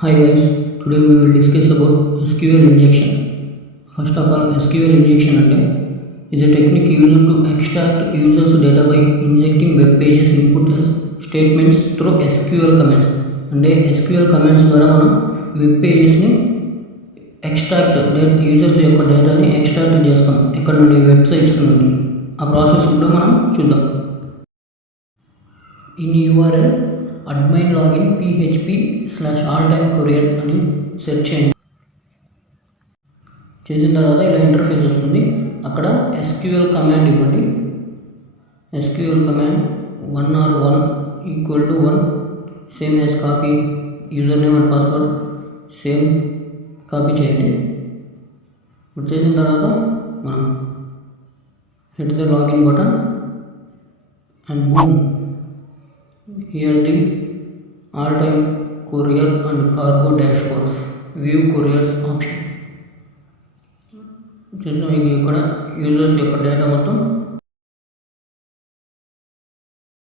Hi guys, today we will discuss about SQL injection. First of all, SQL injection is a technique used to extract users' data by injecting web pages input as statements through SQL commands. అంటే SQL commands ద్వారా మనం వెబ్ పేజెస్ని extract users యొక్క డేటాని ఎక్స్ట్రాక్ట్ చేస్తాం ఎక్కడ నుండి వెబ్సైట్స్ నుండి. ఆ ప్రాసెస్ కూడా మనం చూద్దాం. In URL admin login php/alltimecourier అని సెర్చ్ చేయండి. చేసిన తర్వాత ఇలా ఇంటర్ఫేస్ వస్తుంది. అక్కడ SQL కమాండ్ ఇవ్వండి. SQL కమాండ్ 1 or 1 equal to 1 same as copy user name and password same copy చేయండి. చేసిన తర్వాత మనం hit the login button and boom here the all-time courier and cargo dashboards view couriers option చూసాం. మీకు ఇక్కడ యూజర్స్ యొక్క డేటా మొత్తం